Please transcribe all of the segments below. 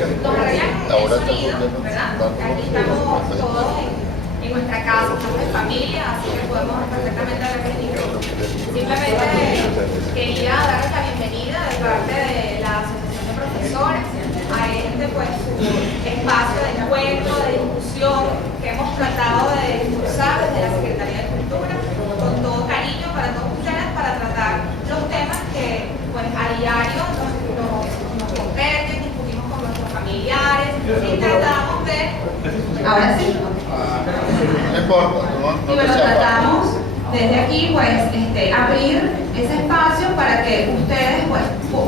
nos arreglan el sonido, ¿verdad? Aquí estamos todos en nuestra casa, estamos en familia, así que podemos perfectamente hablar de niños. Simplemente quería darles la bienvenida de parte de la Asociación de Profesores a este pues su espacio de encuentro, de discusión que hemos tratado de impulsar desde la Secretaría de Cultura con todo cariño para todos ustedes, para tratar los temas que pues a diario nos competen, discutimos con nuestros familiares y tratamos de... Ahora sí. No importa, y bueno, tratamos desde aquí pues abrir ese espacio para que ustedes pues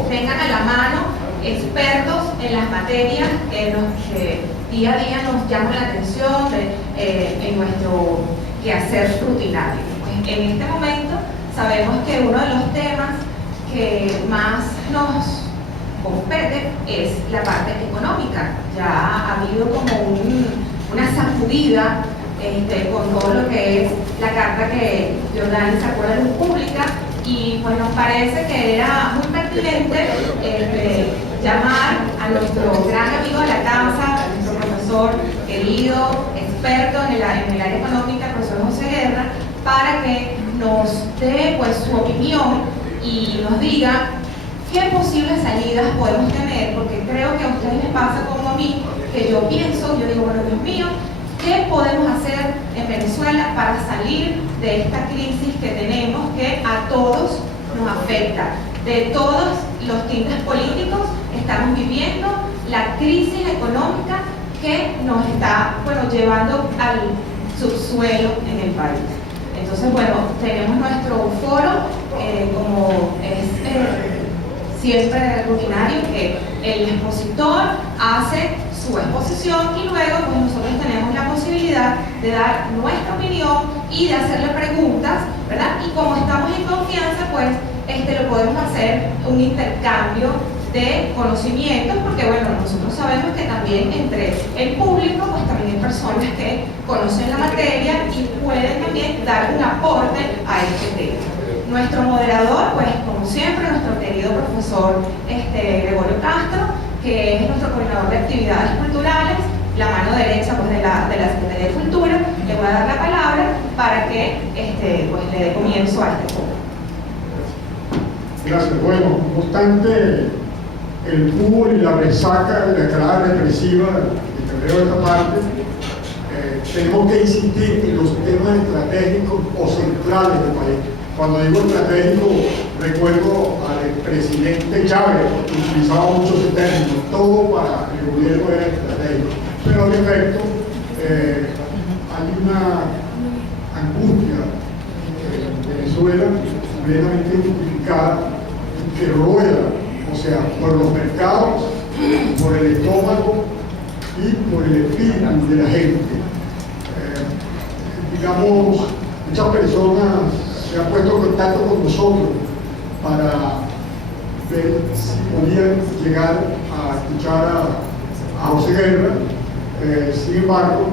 tengan a la mano expertos en las materias que día a día nos llaman la atención en nuestro quehacer rutinario. Pues, en este momento sabemos que uno de los temas que más nos compete es la parte económica. Ya ha habido como una sacudida con todo lo que es la carta que Jordani sacó a la luz pública, y pues nos parece que era muy pertinente llamar a nuestro gran amigo de la casa, nuestro profesor querido, experto en el área económica, el profesor José Guerra, para que nos dé pues su opinión y nos diga qué posibles salidas podemos tener, porque creo que a ustedes les pasa como a mí, que yo digo, bueno, Dios mío, ¿qué podemos hacer en Venezuela para salir de esta crisis que tenemos, que a todos nos afecta? De todos los tintes políticos estamos viviendo la crisis económica que nos está llevando al subsuelo en el país. Entonces, bueno, tenemos nuestro foro, como es siempre rutinario, que el expositor hace su exposición y luego pues nosotros tenemos la posibilidad de dar nuestra opinión y de hacerle preguntas, ¿verdad? Y como estamos en confianza, pues lo podemos hacer un intercambio de conocimientos, porque bueno, nosotros sabemos que también entre el público pues también hay personas que conocen la materia y pueden también dar un aporte a este tema. Nuestro moderador, pues como siempre, nuestro querido profesor Gregorio Castro, que es nuestro coordinador de actividades culturales, la mano derecha pues, de la Secretaría de Cultura. Le voy a dar la palabra para que pues, le dé comienzo a este foro. Gracias. Bueno, no obstante el fútbol y la resaca de la escalada represiva que creo esta parte, tenemos que insistir en los temas estratégicos o centrales del país. Cuando digo estratégico, recuerdo al presidente Chávez, que utilizaba mucho ese término, todo para el gobierno era estratégico. Pero en efecto, hay una angustia en Venezuela plenamente justificada que rueda, o sea, por los mercados, por el estómago y por el espíritu de la gente. Digamos, muchas personas se han puesto en contacto con nosotros para ver si podían llegar a escuchar a José Guerra. Sin embargo,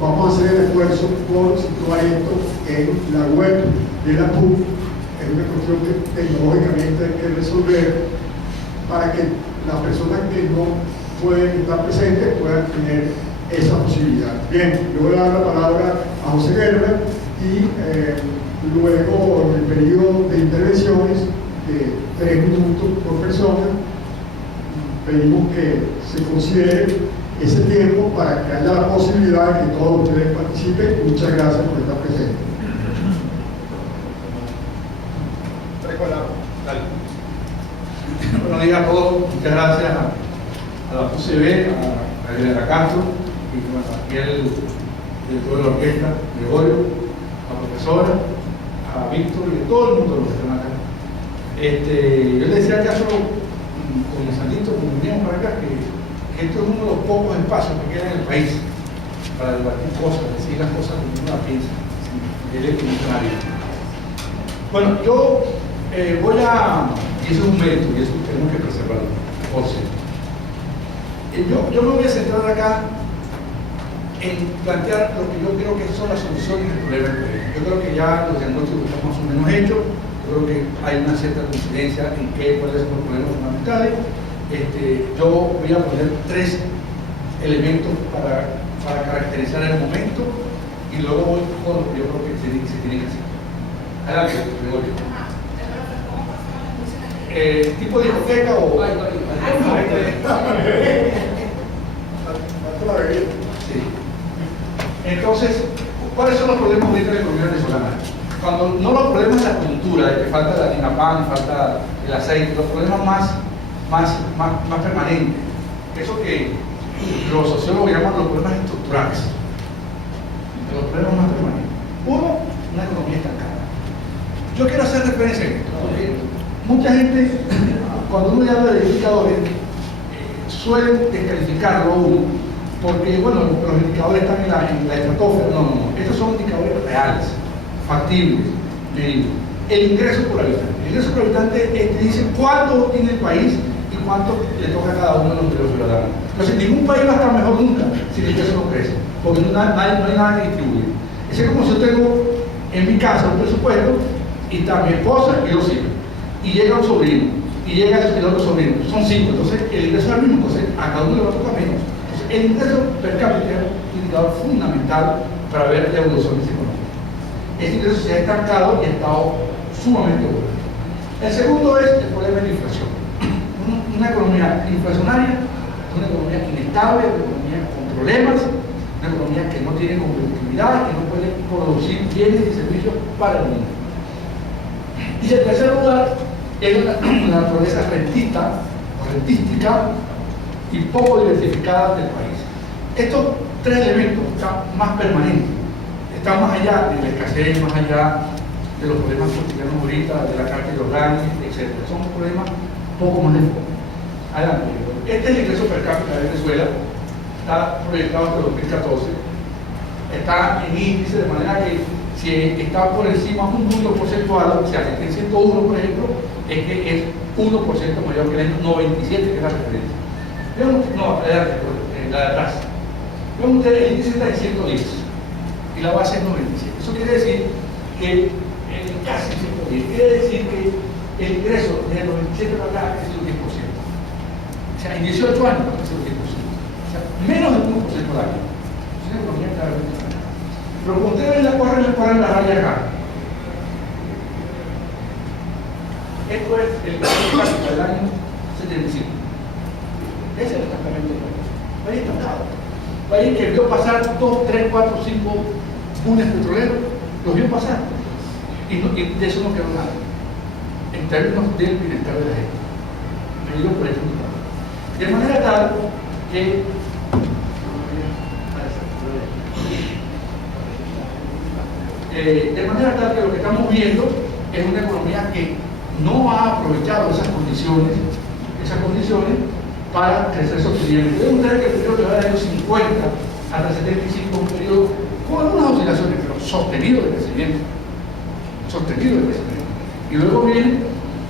vamos a hacer el esfuerzo por situar esto en la web de la PUC. Es una cuestión que tecnológicamente hay que resolver para que las personas que no pueden estar presentes puedan tener esa posibilidad. Bien, yo voy a dar la palabra a José Guerra y luego, en el periodo de intervenciones de 3 minutos por persona, pedimos que se considere ese tiempo para que haya la posibilidad de que todos ustedes participen. Muchas gracias por estar presentes. Buenos días a todos, muchas gracias a la UCB, a Elena Castro y bueno, aquí el director de la orquesta, Gregorio, a la profesora, a Víctor y a todo el mundo de los que están acá. Yo les decía acaso con Sandito, como veníamos para acá, que esto es uno de los pocos espacios que quedan en el país para debatir cosas, decir las cosas como uno las piensa, el equilibrio. Bueno, yo voy a, y eso es un mérito, y eso tenemos que preservarlo, por cierto. Yo me voy a centrar acá en plantear lo que yo creo que son las soluciones del problema del país. Yo creo que ya los diagnósticos están más o menos hechos. Yo creo que hay una cierta coincidencia en cuáles son los problemas fundamentales. yo voy a poner 3 elementos para caracterizar el momento y luego voy con lo que yo creo que se tiene que hacer. Adelante, Gregorio. ¿Tipo de discoteca o...? Sí. Entonces, ¿cuáles son los problemas ahorita de la economía venezolana? Cuando no los problemas de la cultura, de que falta la harina pan, falta el aceite, los problemas más permanentes, eso que los sociólogos llaman los problemas estructurales, los problemas más permanentes. Uno, una economía estancada. Yo quiero hacer referencia a esto, porque mucha gente, cuando uno habla de indicadores, suelen descalificarlo a uno, porque bueno, los indicadores están en la estratosfera. No, estos son indicadores reales, factibles, medibles. El ingreso por habitante. El ingreso por habitante te dice cuánto tiene el país y cuánto le toca a cada uno de los ciudadanos. Entonces, ningún país va a estar mejor nunca si el ingreso no crece, porque no hay nada que distribuir. Es como si yo tengo en mi casa un presupuesto y está mi esposa y 2 hijos, y llega un sobrino, y llega el otro sobrino, son 5, entonces el ingreso es el mismo, entonces a cada uno le va a tocar menos. Entonces, el ingreso per cápita es un indicador fundamental para ver la evolución de esa economía. Este ingreso se ha estancado y ha estado sumamente bueno. El segundo es el problema de la inflación. Una economía inflacionaria, una economía inestable, una economía con problemas, una economía que no tiene competitividad, que no puede producir bienes y servicios para el mundo. Y el tercer lugar es la naturaleza rentística y poco diversificada del país. Estos 3 elementos están más permanentes, están más allá de la escasez, más allá de los problemas cotidianos ahorita, de la carga de los daños, etc. Son problemas poco más de fondo. Adelante. Este es el ingreso per cápita de Venezuela, está proyectado hasta 2014, está en índice de manera que si está por encima un punto porcentual, o sea, si está en 101, por ejemplo, es que es 1% mayor que el año 97, que es la referencia. No, la de atrás. Vean ustedes, el índice está en 110 y la base es 97. Eso quiere decir que casi 110, quiere decir que el ingreso desde el 97 para acá es el 10%. O sea, en 18 años es el 10%. O sea, menos del 1% al año. Es una economía claramente estancada. Pero como ustedes ven, la raya acá. Esto es el ingreso del año 75. Ese es el estancamiento del país. País estancado. País que vio pasar 2, 3, 4, 5 bunes petroleros, los vio pasar. Y de eso no quedó nada. En términos del bienestar de la gente. Medido por este indicador. De manera tal que lo que estamos viendo es una economía que no ha aprovechado esas condiciones para crecer sosteniblemente. Deben ustedes que el periodo que va del año 50 hasta el 75 es un periodo con algunas oscilaciones, pero sostenido de crecimiento. Y luego viene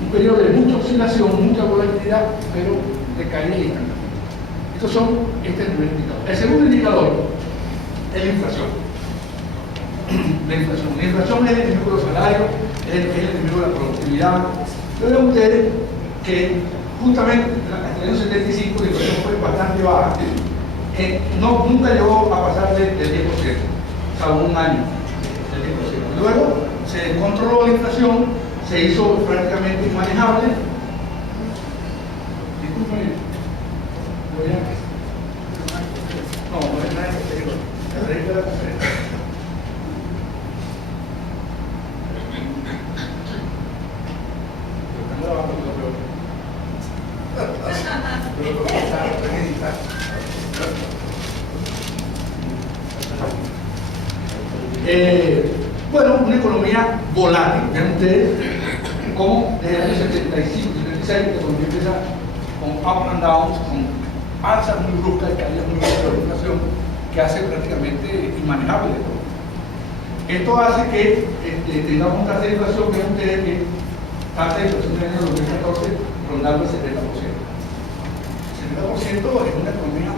un periodo de mucha oscilación, mucha volatilidad, pero de caída y estancamiento. Este es el primer indicador. El segundo indicador es la inflación. La inflación es el enemigo de los salarios, es el enemigo de la productividad. Vean ustedes que justamente hasta el año 75 la inflación fue bastante baja. Nunca llegó a pasar del 10%, salvo un año del 10%. Luego se descontroló la inflación, se hizo prácticamente inmanejable. Disculpen, no es nada exterior, la regla de la conferencia. Bueno, una economía volátil, vean ustedes cómo desde el año 75, 76 la economía empieza con up and downs, con alzas muy bruscas y caídas muy bruscas de la inflación que hace prácticamente inmanejable todo. Esto hace que tengamos una tasa de inflación, vean ustedes que tasa de inflación en el año 2014 rondando el 70%. El 70% es una economía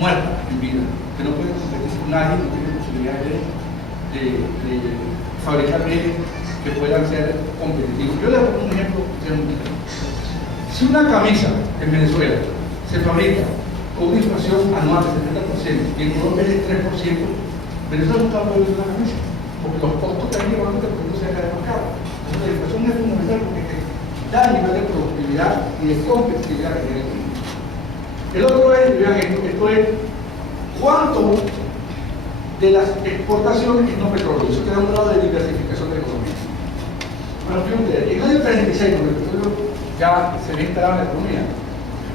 muerta en vida, que no puede competir con nadie, no tiene posibilidad de fabricar bienes que puedan ser competitivos. Yo les pongo un ejemplo de un Si una camisa en Venezuela se fabrica con una inflación anual de 70% y en Colombia es de 3%, Venezuela no está produciendo una camisa, porque los costos que hay llevando el producto se haga demasiado. Entonces la inflación es fundamental porque da el nivel de productividad y de competitividad que tiene el mundo. El otro es, vean esto es cuánto de las exportaciones es no petróleo. Eso te da un grado de diversificación de la economía. Bueno, fíjate, en el año 36, cuando el petróleo ya se había instalado en la economía,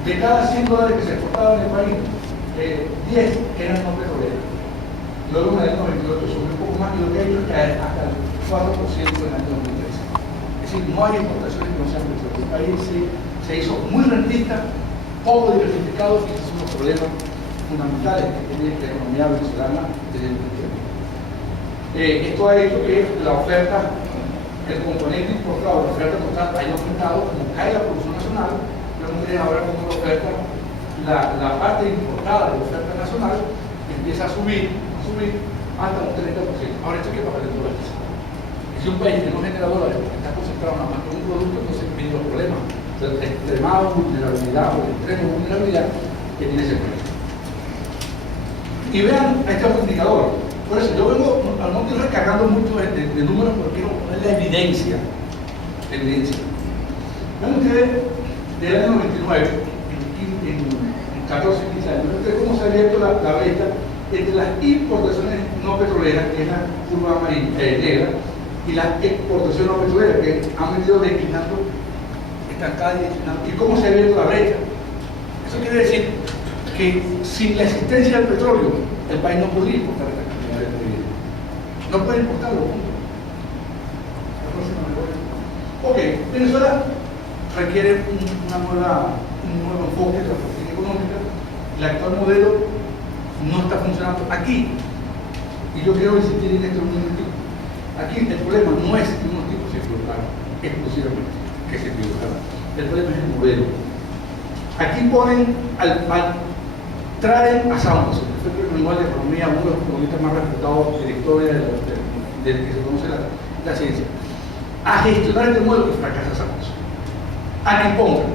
de cada $100 que se exportaban en el país, 10 eran no petroleros. Luego en el año 98 subió un poco más y lo que ha hecho es caer hasta el 4% en el año 2013. Es decir, no hay exportaciones que no sean petróleo. El país se hizo muy rentista, poco diversificado, y esos son los problemas fundamentales que tiene la economía venezolana desde el principio. Esto ha hecho que la oferta, el componente importado, la oferta total haya aumentado, como cae la producción nacional, pero ahora como la oferta, la parte importada de la oferta nacional empieza a subir hasta un 30%. Ahora esto hay que pagar en dólares. Y si un país que no genera dólares porque está concentrado nada más en un producto, entonces vienen los problemas de la extremada vulnerabilidad o la extrema vulnerabilidad que tiene ese país. Y vean a este otro indicador. Por eso yo vengo, no estoy recargando mucho de números porque quiero poner la evidencia. Vean ustedes, del año 99, en 14, 15 años, ustedes cómo se ha abierto la brecha entre las importaciones no petroleras, que es la curva amarilla, negra, y las exportaciones no petroleras, que han venido declinando, estancada y declinando. ¿Y cómo se ha abierto la brecha? Eso quiere decir que sin la existencia del petróleo, el país no podría importar esta cantidad de petróleo. No puede importarlo. Ok, Venezuela requiere un nuevo enfoque de la política económica. El actual modelo no está funcionando aquí. Y yo quiero insistir en esto un momentito. Aquí el problema no es que unos tipos se equivocaron exclusivamente, que se equivocaron. El problema es el modelo. Aquí traen a Santos, el Centro Manual de Economía, uno de los economistas más respetados de la historia del que se conoce la ciencia, a gestionar este modelo que fracasa Santos. A que pongan.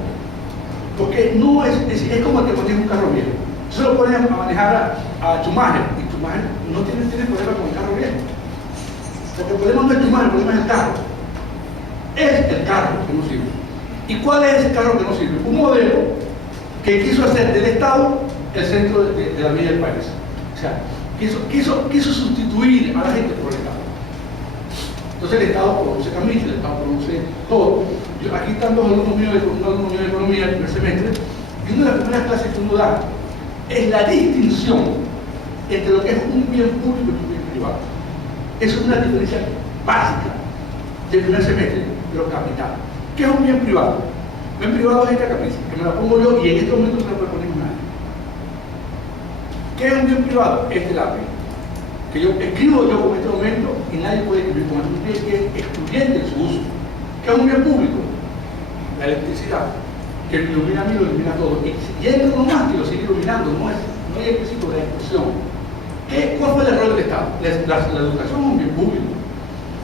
Porque no es como el que maneja un carro viejo. Se lo ponen a manejar a Schumacher, y Schumacher no tiene problema con el carro viejo. Porque el problema no es Schumacher, el problema es el carro. Es el carro que no sirve. ¿Y cuál es ese carro que no sirve? Un modelo que quiso hacer del Estado el centro de la vida del país. O sea, quiso sustituir a la gente por el Estado. Entonces el Estado produce camisas, el Estado produce todo. Aquí están dos alumnos míos de economía el primer semestre, y una de las primeras clases que uno da es la distinción entre lo que es un bien público y un bien privado. Eso es una diferencia básica del primer semestre de los capitales. ¿Qué es un bien privado? Un bien privado es esta camisa, que me la pongo yo y en este momento no la puede poner nadie. ¿Qué es un bien privado? Este lápiz, que yo escribo yo con este momento y nadie puede escribir con eso, que es excluyente en su uso. ¿Qué es un bien público? La electricidad, que me ilumina a mí, lo ilumina a todos. Y yendo nomás que lo sigue iluminando, no hay el principio de la exclusión. ¿Cuál fue el error del Estado? La educación es un bien público.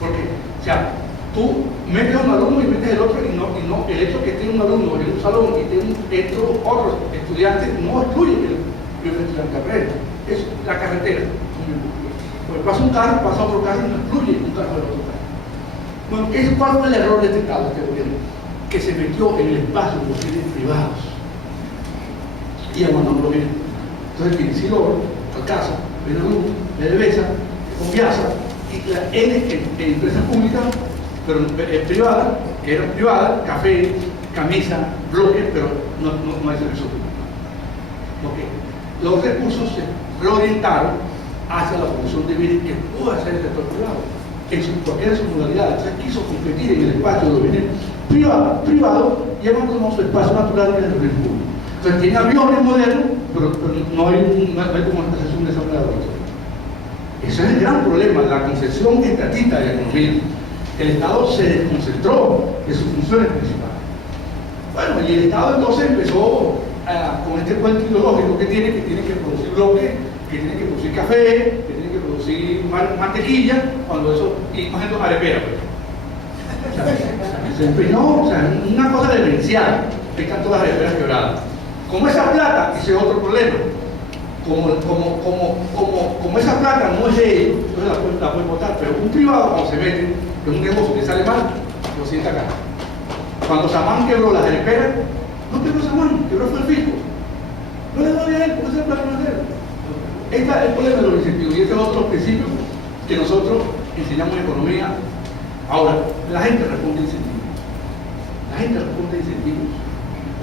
Porque, o sea, tú metes a un alumno y metes el otro, y no el hecho de que esté un alumno en un salón y esté otro estudiante no excluye que el primer estudiante carrera. Es la carretera. Pues pasa un carro, pasa otro carro y no excluye un carro del otro carro. Bueno, ¿cuál fue el error de este Estado, este gobierno? Que se metió en el espacio de los bienes privados y abandonó los bienes. Entonces, Pincilor, Alcázar, Benalú, PDVSA, Conviasa y la N empresas públicas, pero privadas, que eran privadas, café, camisa, bloque, pero no hay servicio público. Okay. Los recursos se reorientaron hacia la producción de bienes que pudo hacer el sector privado, en cualquiera de sus modalidades. Entonces quiso competir en el espacio de los bienes privados y abandonó su espacio natural en el bienes público. Entonces tiene aviones modernos, pero no hay como una concesión de esa manera. Ese es el gran problema, la concepción estatista de la economía. El Estado se desconcentró de sus funciones principales. Bueno, y el Estado entonces empezó con este cuento ideológico que tiene que producir bloques, que tiene que producir café, que tiene que producir mantequilla, cuando eso, y por ejemplo arepera. Se empeñó, o sea, una cosa demencial. están todas las refinerías quebradas. Como esa plata, ese es otro problema, como esa plata no es de ellos, entonces la pueden votar, pero un privado cuando se mete en un negocio que sale mal, lo sienta acá. Cuando Samán quebró las areperas, no quebró Samán, quebró fue el fisco. No le doy a él, porque esa plata no es de él. Este es el problema de los incentivos, y este es otro principio que nosotros enseñamos en economía. Ahora, la gente responde a incentivos. La gente responde a incentivos.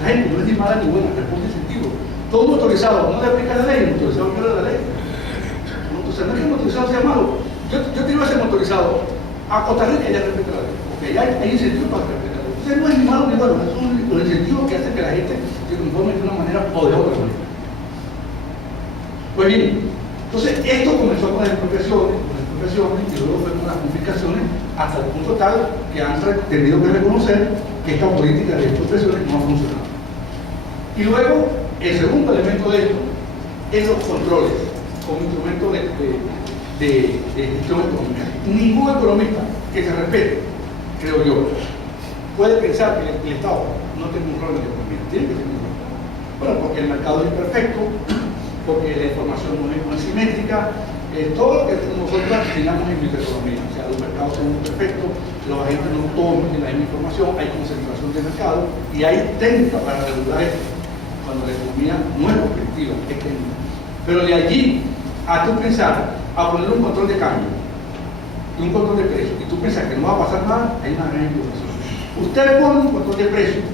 La gente no es ni mala ni buena, responde a incentivos. Todo motorizado, no le aplica la ley, el motorizado viola la ley. O sea, no es que el motorizado sea malo. Yo te iba a ser motorizado a Costa Rica y ya respeta la ley. Porque ya hay incentivos para respetar la ley. Entonces no es ni malo ni bueno, son los incentivos que hacen que la gente se conforme de una manera o de otra manera. Pues bien, entonces esto comenzó con las expropiaciones y luego fue con las confiscaciones hasta el punto tal que han tenido que reconocer que esta política de expropiaciones no ha funcionado. Y luego, el segundo elemento de esto es los controles como instrumento de gestión económica. Ningún economista que se respete, creo yo, puede pensar que el Estado no tiene un rol en la economía. Tiene que tener un rol. Bueno, porque el mercado es imperfecto, porque la información no es simétrica, todo lo que nosotros destinamos en microeconomía, o sea, los mercados son imperfectos, los agentes no todos tienen la misma información, hay concentración de mercado y hay técnica para regular esto, cuando la economía no es objetiva, es técnica. Pero de allí a tú pensar a poner un control de cambio y un control de precios, y tú piensas que no va a pasar nada, hay una gran equivocación. Usted pone un control de precios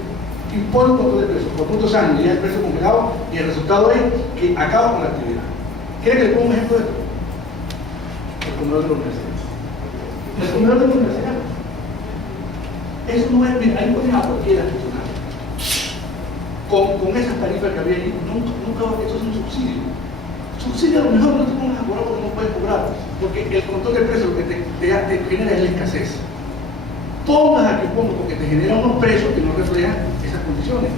y pone un control de precios por muchos años y ya el precio congelado y el resultado es que acaba con la actividad. ¿Quiere que le ponga un ejemplo de esto? El comedor de la universidad. El comedor de la universidad. Eso no es, mira, ahí ponen a cualquiera funcionar. Con esas tarifas que había ahí, nunca eso es un subsidio. Subsidio a lo mejor no te pongas a cobrar porque no puedes cobrar, porque el control de precios lo que te genera es la escasez. Pongas a que pongas porque te genera unos precios que no reflejan esas condiciones.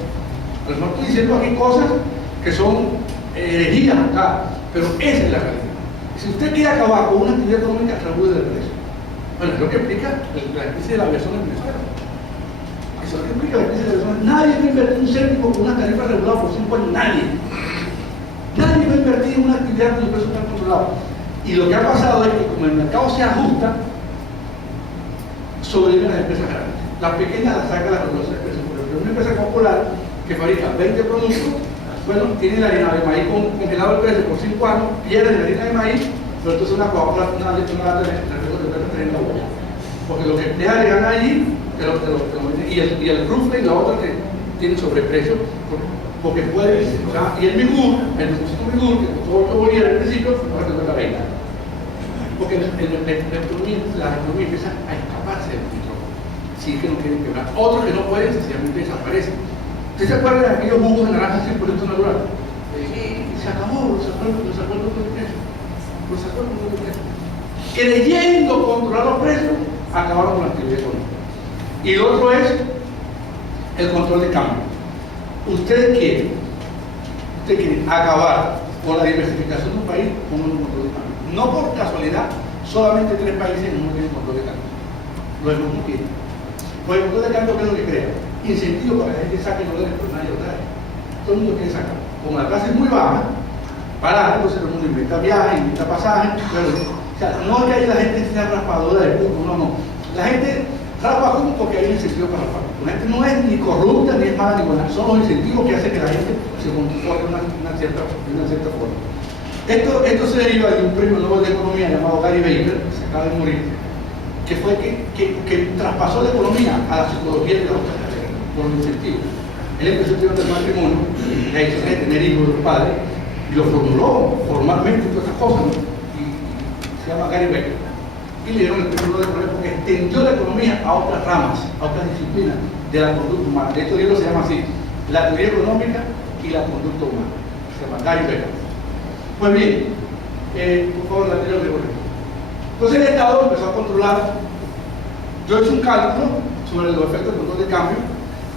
A lo mejor estoy diciendo aquí cosas que son herejías acá, pero esa es la realidad. Si usted quiere acabar con una actividad económica, regule el precio. Bueno, es lo que explica la crisis de la aviación en Venezuela. Eso es lo que explica la crisis de la aviación. Nadie va a invertir un céntimo con una tarifa regulada por 5 años. Nadie. Nadie va a invertir en una actividad con el precio tan controlado. Y lo que ha pasado es que como el mercado se ajusta, sobreviven las empresas grandes. Las pequeñas las saca la regulación de precios. Por ejemplo, una empresa popular que fabrica 20 productos, bueno, tiene la harina de maíz congelado el precio por 5 años, pierde la harina de maíz, pero entonces una Coca-Cola, una lata de refresco de 30 euros. Porque lo que deja de ganar allí, y el rufle y la otra que tienen sobreprecio, porque puede, o sea, y el Migur, el depósito Migur, que todo lo que volvía al principio, no recuerda la venta. Porque la economía empieza a escaparse del control, si es que no quieren quebrar. Otros que no pueden, sencillamente desaparecen. ¿Usted se acuerda de aquellos jugos de naranja 100% natural? Se acabó, los sacó el control de precios. Los sacó el control de precios. Creyendo controlar los precios, acabaron con la actividad económica. Y lo otro es el control de cambio. Usted quiere acabar con la diversificación de un país con un control de cambio. No por casualidad, solamente 3 países no tienen control de cambio. Los demás no quieren. Pues el control de cambio, ¿qué es lo que crea? Incentivo para que la gente saque dólares, pero nadie lo trae. Todo el mundo quiere sacar. Como la clase es muy baja, para entonces todo el mundo inventa viajes, inventa pasajes. Pero, o sea, no es que ahí la gente sea raspadora de punto, no. La gente raspa como porque hay un incentivo para raspar. La gente no es ni corrupta, ni es mala, ni buena. Son los incentivos que hacen que la gente se comporte de una cierta forma. Esto se deriva de un premio Nobel de Economía llamado Gary Becker, que se acaba de morir, que fue que traspasó la economía a la psicología de la otra carrera, por los incentivos. Él empezó estudiando el matrimonio, la decisión de tener hijos de los padres, y lo formuló formalmente todas esas cosas, ¿no? Y se llama Gary Becker. Y le dieron el premio Nobel de Economía porque extendió la economía a otras ramas, a otras disciplinas de la conducta humana. De hecho, el libro se llama así, La teoría económica y la conducta humana. Se llama Gary Becker. Pues bien, por favor, la anterior de vuelta. Entonces el Estado empezó a controlar. Yo hice un cálculo sobre los efectos del control de cambio.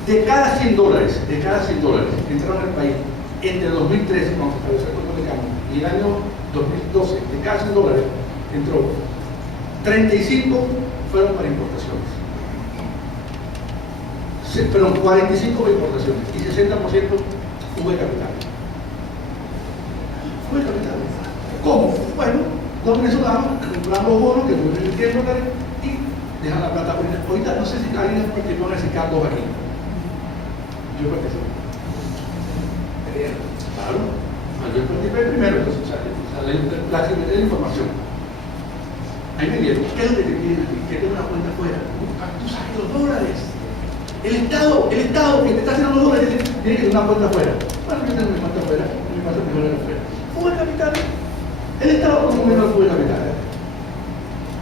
De cada $100 que entraron al país entre 2013, cuando se estableció el control de cambio, y el año 2012, de cada $100 entró 35 fueron para importaciones, Pero 45 de importaciones y 60% fuga de capital. Fuga de capital. ¿Cómo? Bueno, los venezolanos compran los bonos que vuelven $10 y dejan la plata. Ahorita no sé si alguien participó en el SICAR 2 aquí. Yo participé. Claro, yo participé primero, entonces la información. Ahí me dieron, ¿qué es lo que te piden aquí? Que tenga una cuenta afuera. Tú sabes los dólares. El Estado que te está haciendo los dólares tiene que tener una cuenta afuera. Bueno, yo tengo mi cuenta afuera, mi cuenta afuera. Fuga de capital. El Estado como menos fuga de capital.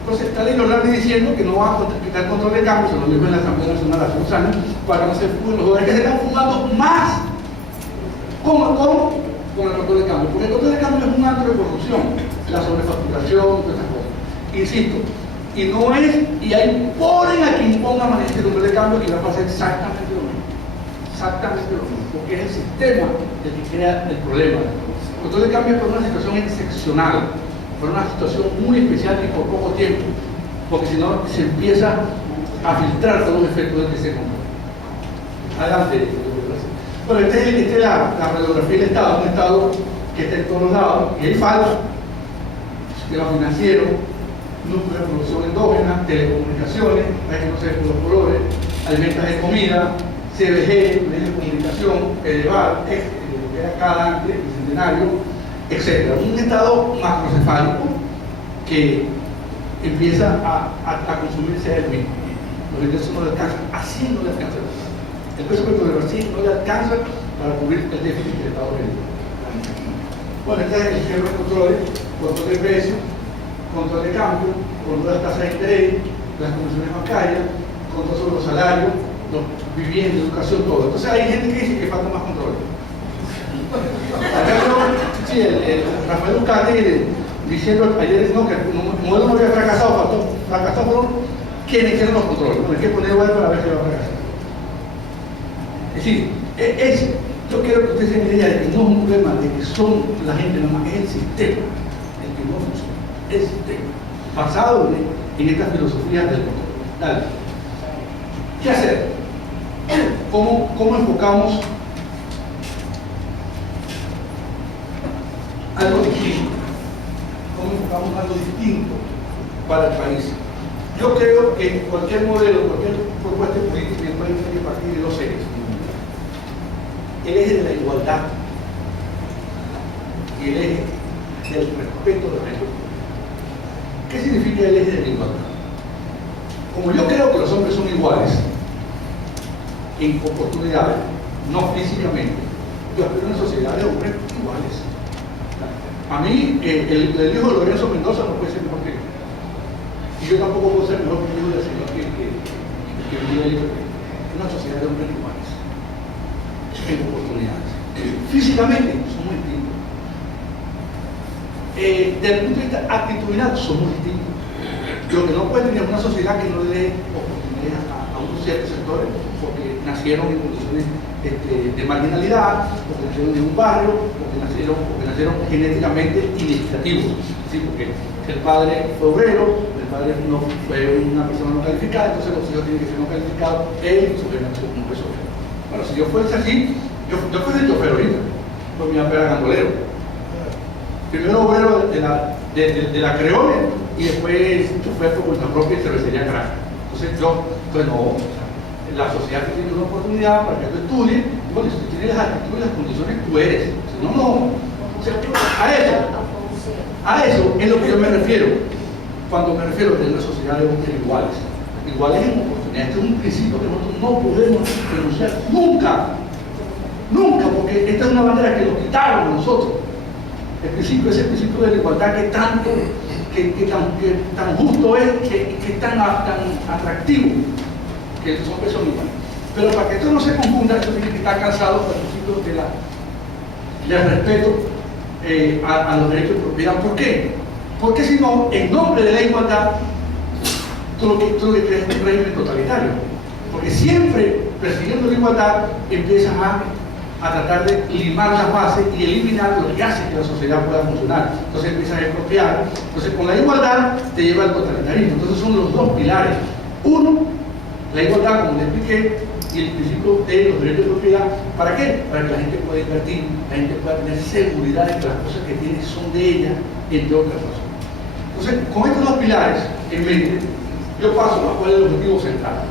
Entonces está ley Orlando diciendo que no va a quitar control de cambio, se lo dijo en la Asamblea Nacional hace unos años, para que no se fuguen los dólares que se están fumando más. ¿Cómo? Con el control de cambio. Porque el control de cambio es un acto de corrupción, la sobrefacturación, todas esas cosas. Insisto, y no es, y ahí ponen a quien ponga manejo el control de cambio y va a pasar exactamente lo mismo. Exactamente lo mismo, porque es el sistema el que crea el problema. El control de cambio es por una situación excepcional, por una situación muy especial y por poco tiempo, porque si no se empieza a filtrar todos los efectos de ese control. Adelante. Bueno, esta es la radiografía del Estado, un Estado que está en todos los lados, y hay falta, sistema financiero, núcleo de producción endógena, telecomunicaciones, hay que no se ven los colores, alimentos de comida, CBG, medios de comunicación, EDEVAL, lo que era cada antes, bicentenario, etc. Un Estado macrocefálico que empieza a consumirse a él mismo. Los ingresos no le alcanzan, así no le alcanza. El peso petrolero así no le alcanza para cubrir el déficit del Estado Unidos. Bueno, este es el esquema de control de precios, control de cambio, control de las tasas de interés, las comisiones bancarias, control sobre los salarios, vivienda, educación, todo. Entonces hay gente que dice que falta más control. Sí, Rafael Ducati diciendo ayer no, que el modelo no había fracasado, fracasó por quienes quieren los controles. Bueno, hay que poner igual para ver si va a fracasar. Es decir, yo quiero que ustedes tengan idea de que no es un problema de que son la gente, nomás es el sistema el que no funciona. El sistema, basado en estas filosofías del control. Dale. ¿Qué hacer? ¿Cómo enfocamos algo distinto? ¿Cómo enfocamos algo distinto para el país? Yo creo que cualquier modelo, cualquier propuesta política puede partir de dos ejes. El eje de la igualdad y el eje del respeto de la gente. ¿Qué significa el eje de la igualdad? Como yo creo que los hombres son iguales en oportunidades, no físicamente, yo espero una sociedad de hombres iguales. A mí, el hijo de Lorenzo Mendoza no puede ser mejor que yo. Y yo tampoco puedo ser mejor que el hijo del señor que vive ahí. Una sociedad de hombres iguales en oportunidades. Físicamente somos distintos. Desde el punto de vista actitudinal somos distintos. Lo que no puede tener una sociedad que no le dé oportunidades a unos ciertos sectores porque nacieron en condiciones de marginalidad, porque nacieron en un barrio, porque nacieron genéticamente inequitativos. ¿Sí? Porque el padre fue obrero, el padre no fue una persona no calificada, entonces los hijos tienen que ser no calificados, él y su generación no fue obrero. Bueno, si yo fuese así, yo fuese chofer ahorita, pues mi papá era gandolero. Primero obrero de la Creole y después chofer por cuenta propia y cervecería Crack. Entonces no, la sociedad te tiene una oportunidad para que tú estudies, y bueno, si tú tienes las actitudes y las condiciones, tú eres. Si no, no. O sea, a eso es lo que yo me refiero cuando me refiero a tener una sociedad de hombres iguales. Iguales en oportunidades. Este es un principio que nosotros no podemos renunciar nunca. Nunca, porque esta es una bandera que nos quitaron a nosotros. Ese principio de la igualdad que tanto, que tan justo es, que es tan atractivo, que son personas iguales. Pero para que esto no se confunda, esto tiene que estar calzado por el principio del respeto a los derechos de propiedad. ¿Por qué? Porque si no, en nombre de la igualdad, tú lo que crees es un régimen totalitario. Porque siempre, persiguiendo la igualdad, empiezas a tratar de limar las bases y eliminar lo que hace que la sociedad pueda funcionar. Entonces empiezas a expropiar. Entonces con la igualdad te lleva al totalitarismo. Entonces son los dos pilares. Uno, la igualdad, como les expliqué, y el principio de los derechos de propiedad. ¿Para qué? Para que la gente pueda invertir, la gente pueda tener seguridad de que las cosas que tiene son de ella, entre otras cosas. Entonces, con estos dos pilares en mente, yo paso a cuál es el objetivo central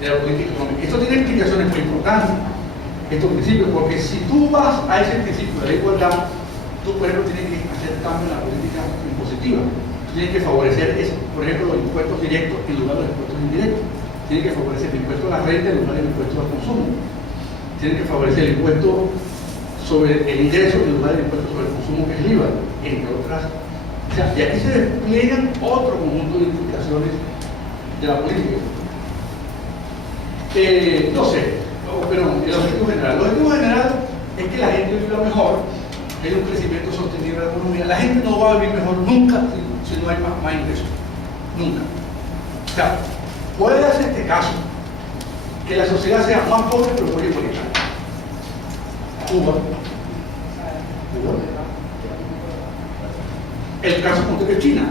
de la política económica. Esto tiene implicaciones muy importantes, estos principios, porque si tú vas a ese principio de la igualdad, tú, por ejemplo, tienes que hacer cambio en la política impositiva. Tienes que favorecer, por ejemplo, los impuestos directos en lugar de los impuestos indirectos. Tienes que favorecer el impuesto a la renta en lugar del impuesto al consumo. Tienes que favorecer el impuesto sobre el ingreso en lugar del impuesto sobre el consumo, que es el IVA, entre otras. O sea, y aquí se despliegan otro conjunto de implicaciones de la política. No sé, pero el objetivo general. El objetivo general es que la gente viva mejor, que haya un crecimiento sostenible de la economía. La gente no va a vivir mejor nunca si no hay más ingresos. Nunca. O sea, puede darse este caso, que la sociedad sea más pobre pero muy igualitaria. Cuba. El caso concreto de China,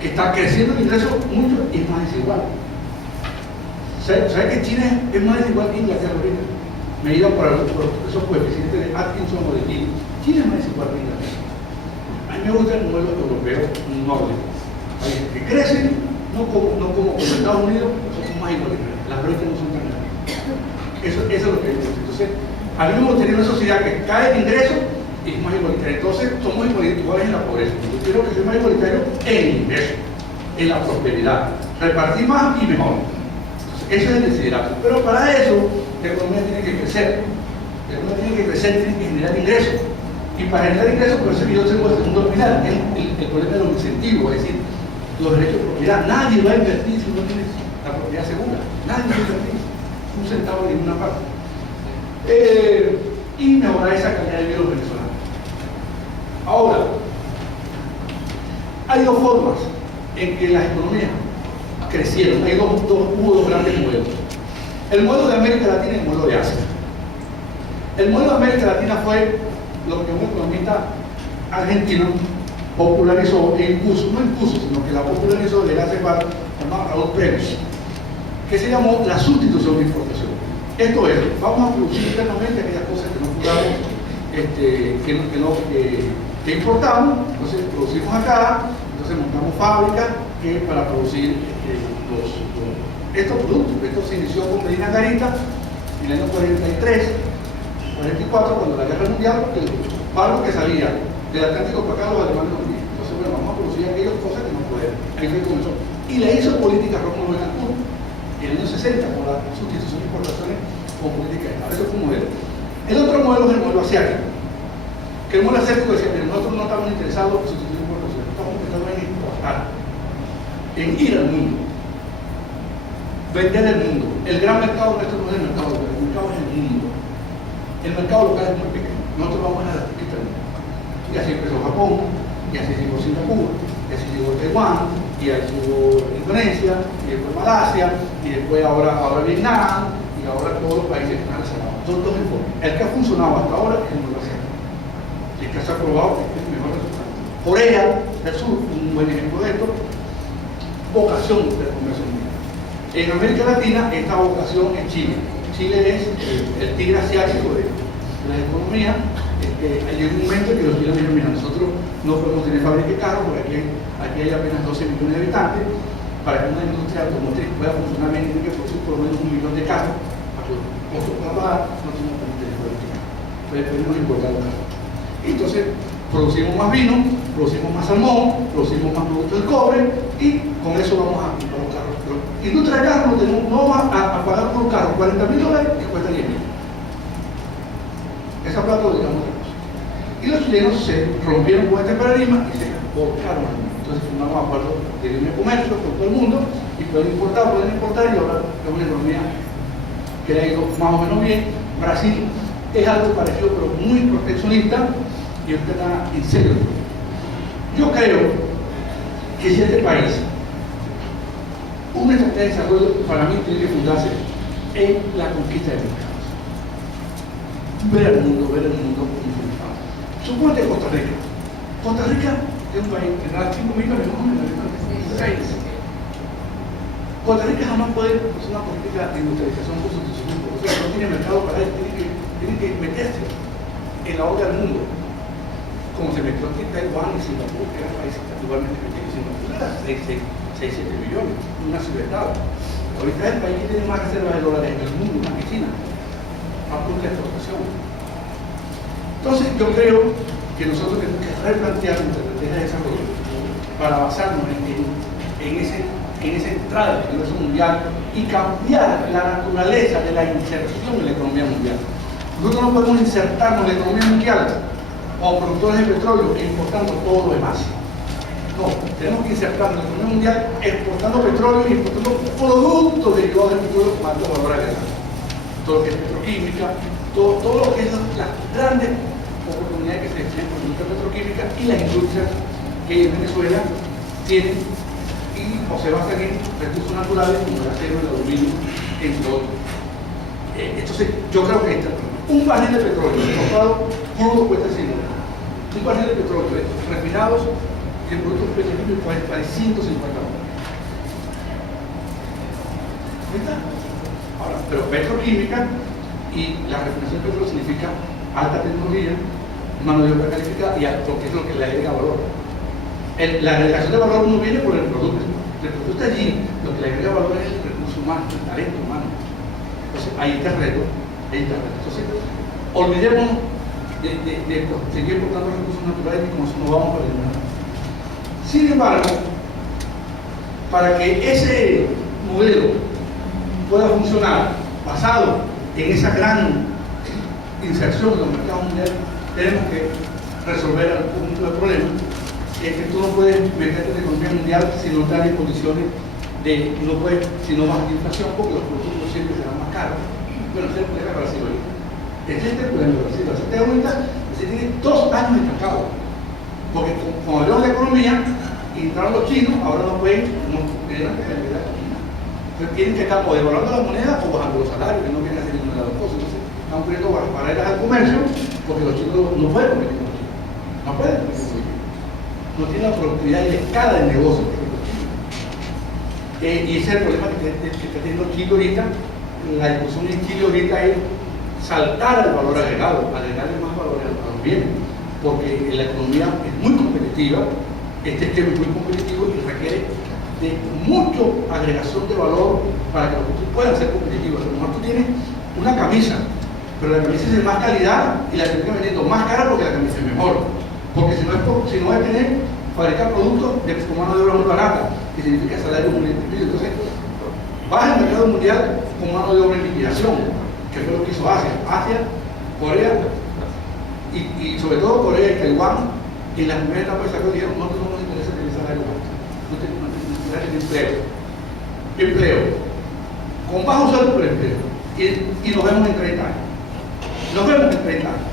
que está creciendo el ingreso mucho y es más desigual. ¿Sabe que China es más desigual que Inglaterra ahorita? Medida por esos coeficientes de Atkinson o de Gini. China es más desigual que Inglaterra. A mí me gusta el modelo europeo nórdico. Países que crecen, no como Estados Unidos, son más igualitarios. Las brechas no son tan grandes. Eso es lo que yo digo. Entonces, a mí me gustaría una sociedad que cae el ingreso y es más igualitaria. Entonces, somos igualitarios en la pobreza. Yo quiero que sea más igualitario en el ingreso, en la prosperidad. Repartir más y mejor. Entonces, ese es el desiderato. Pero para eso, la economía tiene que crecer. La economía tiene que crecer, tiene que generar ingresos. Y para generar ingresos, por eso yo tengo el segundo pilar, el problema de los incentivos, es decir, los derechos de propiedad. Nadie va a invertir si no tiene la propiedad segura. Nadie va a invertir un centavo en ninguna parte. Y mejorar esa calidad de vida de los venezolanos. Ahora, hay dos formas en que las economías crecieron. Hubo dos grandes modelos. El modelo de América Latina y el modelo de Asia. El modelo de América Latina fue lo que un economista argentino popularizó e impuso, no impuso, sino que la popularizó desde hace rato, llamado Raúl Pérez, que se llamó la sustitución de importación. Esto es, vamos a producir internamente aquellas cosas que no curamos, que importamos, entonces producimos acá, entonces montamos fábricas para producir estos productos. Esto se inició con Medina Garita en el año 43, 44, cuando la guerra mundial, porque el barco que salía del Atlántico para acá los alemanes no venían. Entonces, bueno, vamos a producir aquellas cosas que no podemos. Ahí fue comenzó. Y le hizo política Rómulo Betancourt en el año 60 con la sustitución de importaciones con política de Estado. Eso fue un modelo. El otro modelo es el modelo asiático. Que el modelo asiático decía, pero nosotros no estamos interesados en sustituir importaciones, estamos interesados en importar, en ir al mundo, vender el mundo. El gran mercado nuestro no es el mercado local, el mercado es el mundo. El mercado local es muy pequeño. Nosotros vamos a la tiquita del mundo. Y así empezó Japón, y así llegó Singapur, y así llegó Taiwán, y así llegó Indonesia, y después Malasia, y después ahora Vietnam, y ahora todos los países que están reservados. Son dos enfoques. El que ha funcionado hasta ahora es el modelo asiático. El que se ha probado es el mejor resultado. Corea del Sur, un buen ejemplo de esto, vocación del comercio mundial. En América Latina, esta vocación es Chile. Chile es el tigre asiático de la economía. Hay un momento en que los chilenos dijeron, mira, nosotros no podemos tener fábrica de carros porque aquí hay apenas 12 millones de habitantes. Para que una industria automotriz pueda funcionar bien, tiene que producir por lo menos 1 millón de carros. Para que los costos puedan bajar, no tenemos que tener fábrica de carros. Entonces podemos importar los carros. Entonces, producimos más vino, producimos más salmón, producimos más productos del cobre y con eso vamos a comprar los carros. Pero industria de carros no va a pagar por un carro $40.000 que cuesta 10.000. Esa plata lo digamos otra cosa. Y los chilenos se rompieron con este paradigma y se volcaron al mundo. Entonces firmamos acuerdos de libre comercio con todo el mundo y pueden importar y ahora es una economía que le ha ido más o menos bien. Brasil es algo parecido pero muy proteccionista y usted está en serio. Yo creo que si este país, una estrategia de desarrollo para mí tiene que fundarse en la conquista de mercados. Ver el mundo como funciona. Supóngate Costa Rica. Costa Rica es un país que da 5 millones, no, 6. Costa Rica jamás puede hacer una política de industrialización por sustitución, o sea, no tiene mercado para eso, tiene que meterse en la olla del mundo, como se metió aquí Taiwán y Singapur, que eran países igualmente pequeños. Singapur era 6-7 millones, una ciudad. Ahorita es el país que tiene más reservas de dólares en el mundo, más que China, a punta de exportación. Entonces, yo creo que nosotros tenemos que replantear nuestra estrategia de desarrollo para basarnos en esa entrada del universo mundial y cambiar la naturaleza de la inserción en la economía mundial. Nosotros no podemos insertarnos en la economía mundial como productores de petróleo e importando todo lo demás. No, tenemos que insertarnos en la economía mundial exportando petróleo y importando productos derivados del petróleo con alto valor agregado. Todo lo que es petroquímica, todo lo que es las grandes oportunidades que se tienen con la industria petroquímica y las industrias que en Venezuela tienen o se basan en recursos naturales como el acero, el aluminio, entre otros. Entonces, yo creo que un barril de petróleo exportado crudo cuesta $100. Un barril de petróleo refinados y productos petroquímicos vale $150. ¿Está? Ahora, pero petroquímica y la refinación de petróleo significa alta tecnología, mano de obra calificada y alto, porque es lo que le agrega valor. La agregación de valor no viene por el producto. El producto allí, lo que le agrega valor es el recurso humano, el talento humano. Entonces, ahí está el reto. Entonces, olvidémonos de seguir exportando recursos naturales y como si nos vamos para el mundo. Sin embargo, para que ese modelo pueda funcionar basado en esa gran inserción en los mercados mundiales, tenemos que resolver un conjunto de problemas. Es que tú no puedes meterte en la economía mundial si no estás en condiciones de, no puedes, si no bajas la inflación, porque los productos siempre serán más caros. Bueno, ese es el problema de Brasil hoy. Ese es el problema de Brasil. Brasil tiene 2 años estancado. Porque como abrieron la economía y entraron los chinos, ahora no pueden, no tienen que generar la China. Entonces tienen que estar o devaluando la moneda o bajando los salarios, que no quieren hacer ninguna de las dos cosas. Entonces están poniendo barreras al comercio porque los chinos no pueden competir con los chinos. No pueden competir con los chinos. No tiene la productividad y la escala del negocio y ese es el problema que está teniendo Chile ahorita. La discusión en Chile ahorita es saltar al valor agregado, agregarle más valor a los bienes, porque la economía es muy competitiva, este esquema es muy competitivo y requiere de mucha agregación de valor para que los productos puedan ser competitivos. A lo mejor tú tienes una camisa, pero la camisa es de más calidad y la termina vendiendo más cara porque la camisa es mejor. Porque si no es tener, fabricar productos con mano de obra muy barata, que significa salario muy limpio. Entonces, vas al mercado mundial con mano de obra en liquidación, que fue lo que hizo Asia, Corea, y sobre todo Corea y Taiwán, en la primera etapa de desarrollo dijeron, nosotros no nos interesa tener salario bajo, nos interesa tener empleo, con bajo sueldo por empleo, y nos vemos en 30 años. Nos vemos en 30 años.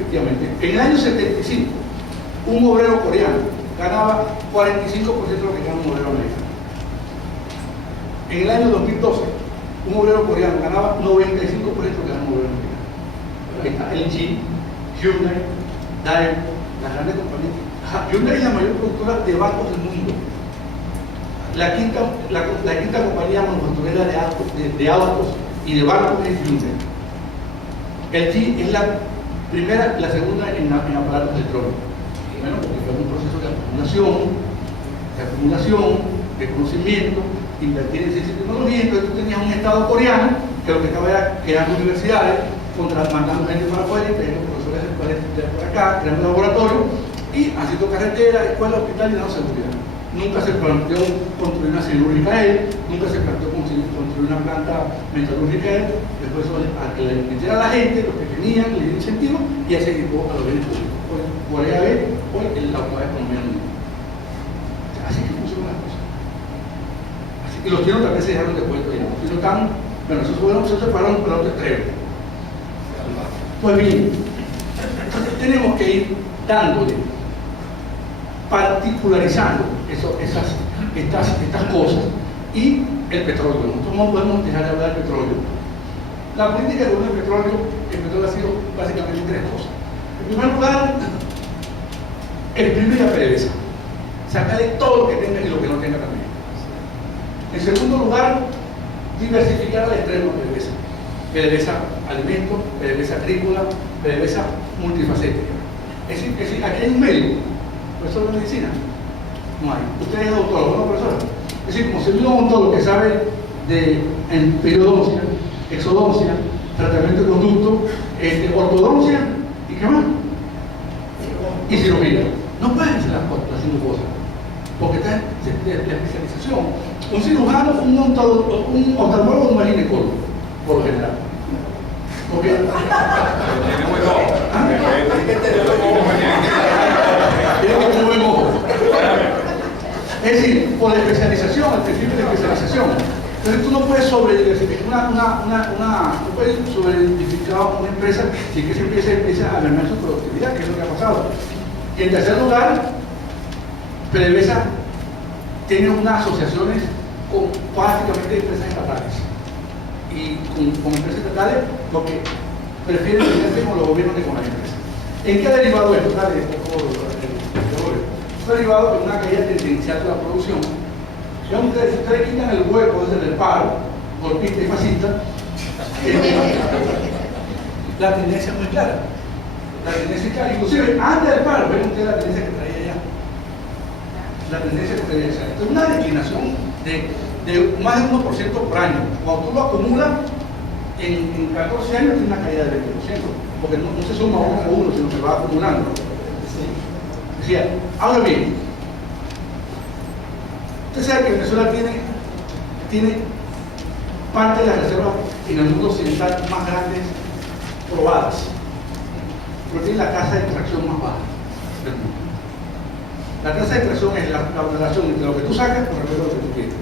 Efectivamente, en el año 75, un obrero coreano ganaba 45% de lo que gana un obrero americano. En el año 2012, un obrero coreano ganaba 95% de lo que gana un obrero americano. Ahí está LG, Hyundai, Daewoo, las grandes compañías. Hyundai es la mayor productora de barcos del mundo. La quinta compañía manufacturera de autos y de barcos es Hyundai. LG es la segunda en aparatos electrónicos. Bueno, porque fue un proceso de acumulación, de conocimiento, invertir en ciencia y tecnología. Entonces tú tenías un Estado coreano que lo que estaba era creando universidades, mandando gente para afuera, trayendo profesores de por acá, creando laboratorios y haciendo carreteras, escuelas, hospitales y dando seguridad. Nunca se planteó construir una siderúrgica él, nunca se planteó construir una planta metalúrgica él. Después, a que le metiera a la gente, los que tenían, le dieron incentivo y así equipó a los bienes públicos. Corea B, hoy la octava economía mundial. Así que funcionan las cosas. Así que los chinos también se dejaron de cuento ya. Los chinos están, bueno, esos se fueron para otro extremo. Pues bien, entonces tenemos que ir dándole, particularizando estas cosas y el petróleo. Nosotros no podemos dejar de hablar del petróleo. La política del petróleo ha sido básicamente 3 cosas. En primer lugar, exprimir la PDVSA, sacarle todo lo que tenga y lo que no tenga también. En segundo lugar, diversificar al extremo PDVSA. PDVSA alimentos, PDVSA agrícola, PDVSA multifacética. Es decir, aquí hay un médico, profesor de medicina. No hay. Usted es odontólogo, ¿no, profesor? Es decir, como si hubiera un odontólogo que sabe de periodoncia, exodoncia, tratamiento de conducto, ortodoncia y qué más. Y cirugía. No pueden hacer las cinco cosas, porque está de especialización. Un cirujano, un oftalmólogo, no es ginecólogo, por lo general. Porque es decir, por especialización, el principio de especialización. Entonces tú no puedes sobrediversificar no puedes sobrediversificar una empresa sin que se empiece a mermar su productividad, que es lo que ha pasado. Y en tercer lugar, PDVSA tiene unas asociaciones con prácticamente empresas estatales. Y con empresas estatales lo que prefieren tenerse con los gobiernos que con las empresas. ¿En qué ha derivado esto? Esto ha derivado en una caída tendencial de la producción. Si ustedes quitan el hueco desde el paro, golpista y fascista, la tendencia es muy clara. La tendencia es clara. Inclusive, antes del paro, ven ustedes la tendencia que traía ya. La tendencia que traía ya. Entonces, una declinación de más del 1% por año. Cuando tú lo acumulas, en 14 años tiene una caída del 20%, porque no se suma uno a uno, sino se va acumulando. Decía, ahora bien, usted sabe que Venezuela tiene parte de las reservas en el mundo occidental más grandes probadas, pero tiene la tasa de extracción más baja del mundo. La tasa de extracción es la relación entre lo que tú sacas con respecto a lo que tú quieres.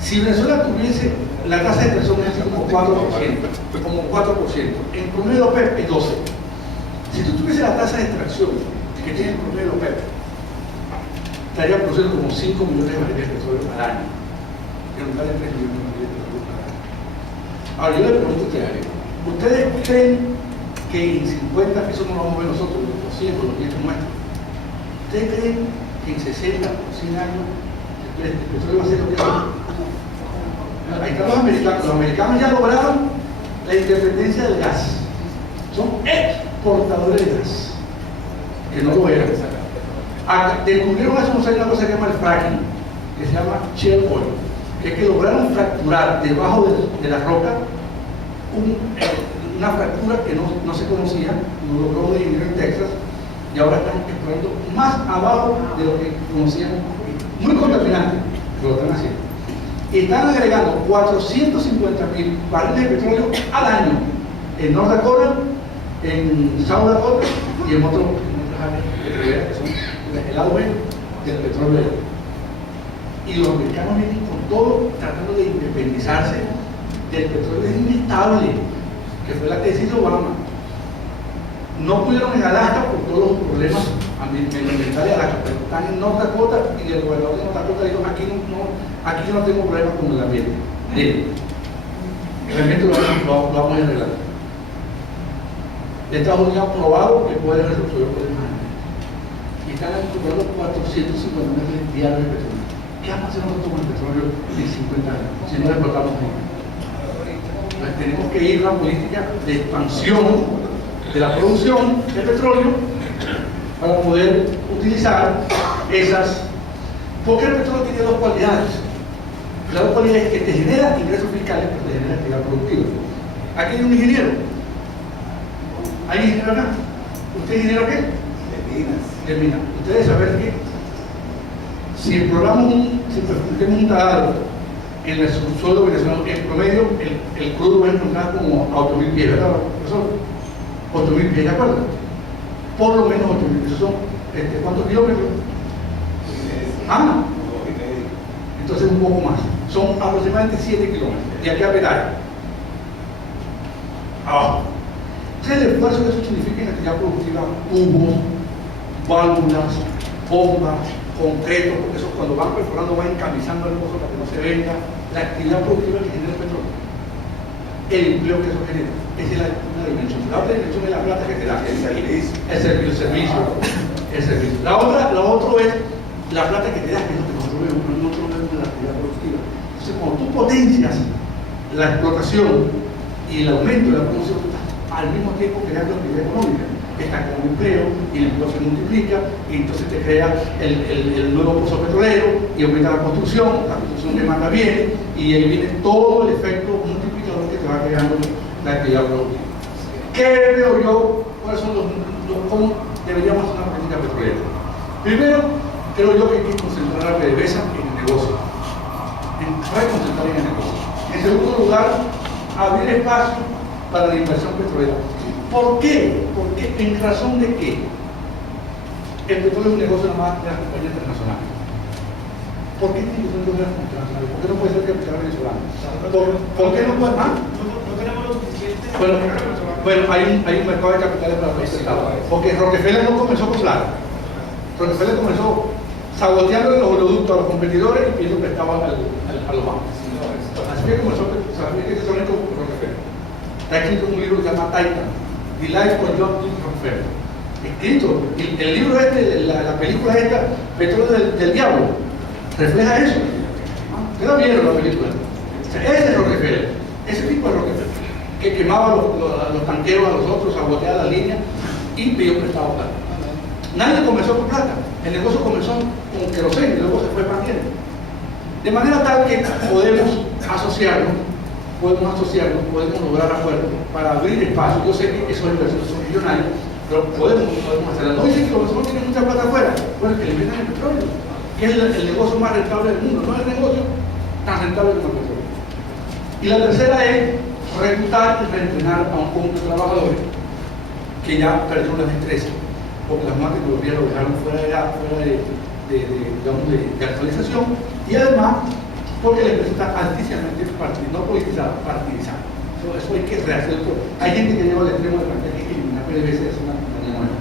Si Venezuela tuviese la tasa de extracción es como 4%, en promedio OPEP es 12%. Si tú tuviese la tasa de extracción que tiene el promedio OPEP, estaría produciendo como 5 millones de barriles de petróleo al año, en lugar de 3 millones de barriles de petróleo al año. Ahora yo le pregunto a ustedes, ¿ustedes creen que en 50, eso no lo vamos a ver nosotros, los 100, los 500 nuestros? ¿Ustedes creen que en 60 o 100 años el petróleo va a ser lo que es? Ahí están los americanos. Los americanos ya lograron la independencia del gas. Son exportadores de gas, que no lo eran. Descubrieron hace unos años una cosa que se llama el fracking, que se llama shale oil, que es que lograron fracturar debajo de la roca una fractura que no se conocía, lo logró de ingeniero en Texas, y ahora están explorando más abajo de lo que conocíamos. Muy contaminante, pero lo están haciendo. Y están agregando 450,000 barriles de petróleo al año en North Dakota, en South Dakota y en otras áreas petroleras que son el auge del petróleo. Y los americanos vienen con todo tratando de independizarse del petróleo inestable, que fue la tesis de Obama. No pudieron en Alaska por todos los problemas medioambientales de Alaska, pero están en North Dakota y el gobernador de North Dakota dijo: aquí yo no tengo problemas con el ambiente. El ambiente lo vamos a arreglar. Estados Unidos ha probado que puede resolver problemas y están comprando 450 millones diarios de petróleo. ¿Qué vamos a hacer nosotros con el petróleo en 50 años si no explotamos nada? Pues tenemos que ir a una política de expansión de la producción de petróleo para poder utilizar esas. Porque el petróleo tiene dos cualidades. La dos cualidades es que te genera ingresos fiscales, pero te genera actividad productiva. Aquí hay un ingeniero. ¿Hay ingeniero acá? ¿Usted es ingeniero qué? De minas. Ustedes saben que si exploramos si un taladro en el subsuelo venezolano, en promedio el crudo va a encontrar como a 8.000 pies, ¿verdad, profesor? 8.000 pies, ¿de acuerdo? Por lo menos 8.000 pies. Son, ¿cuántos kilómetros? Entonces un poco más. Son aproximadamente 7 kilómetros. De aquí a Petare. Abajo. Entonces el esfuerzo que eso significa en actividad productiva, tubos, válvulas, bombas, concreto, porque eso cuando van perforando van encamisando el pozo para que no se venda. La actividad productiva que genera el petróleo. El empleo que eso genera. Esa es una dimensión. La otra dimensión es la plata que te da. El servicio. La otra es la plata que te da, que es lo que nosotros vemos, pero nosotros vemos la actividad productiva. Entonces, cuando tú potencias la explotación y el aumento de la producción, al mismo tiempo creando actividad económica, que está con empleo y el empleo se multiplica y entonces te crea el nuevo pozo petrolero y aumenta la construcción demanda bienes y ahí viene todo el efecto multiplicador que te va creando la actividad productiva. ¿Qué veo yo? ¿Cuáles son cómo deberíamos hacer una política petrolera? Primero, creo yo que hay que concentrar a PDVSA en el negocio, reconcentrar en el negocio. En segundo lugar, abrir espacio para la inversión petrolera. ¿Por qué? Porque en razón de que el petróleo es un negocio nada más de las compañías internacionales. ¿Por qué tiene que ser un negocio internacional? ¿Por qué no puede ser capital venezolano? ¿Por qué no puede más? No tenemos lo suficiente. Bueno, hay un mercado de capitales para países estados. Porque Rockefeller no comenzó con plata. Rockefeller comenzó saboteando los oleoductos a los competidores y pidiendo prestado a los bancos. Así que comenzó Rockefeller. Está escrito en un libro que se llama Titan, The Life of John D. Rockefeller. Escrito, el libro la película esta, Petróleo del Diablo, refleja eso. Ustedes vieron la película. O sea, ese es Rockefeller, ese tipo de Rockefeller, que quemaba los tanqueros a los otros, saboteaba la línea y pidió prestado plata. Nadie comenzó con plata, el negocio comenzó con queroseno y luego se fue expandiendo. De manera tal que podemos asociarnos, podemos lograr acuerdos para abrir espacio. Yo sé que esos inversores son millonarios, pero podemos hacerlo. No dicen que los venezolanos tienen mucha plata afuera, bueno, que le metan el petróleo, que es el negocio más rentable del mundo, no es el negocio tan rentable como el petróleo. Y la tercera es reclutar y reentrenar a un conjunto de trabajadores que ya perdieron las destrezas, porque las nuevas tecnologías lo dejaron fuera de actualización, y además porque la empresa está altísimamente no politizada, partidizada. Eso hay que rehacer todo. Hay gente que lleva al extremo de plantear que eliminar PDVSA es una compañía nueva.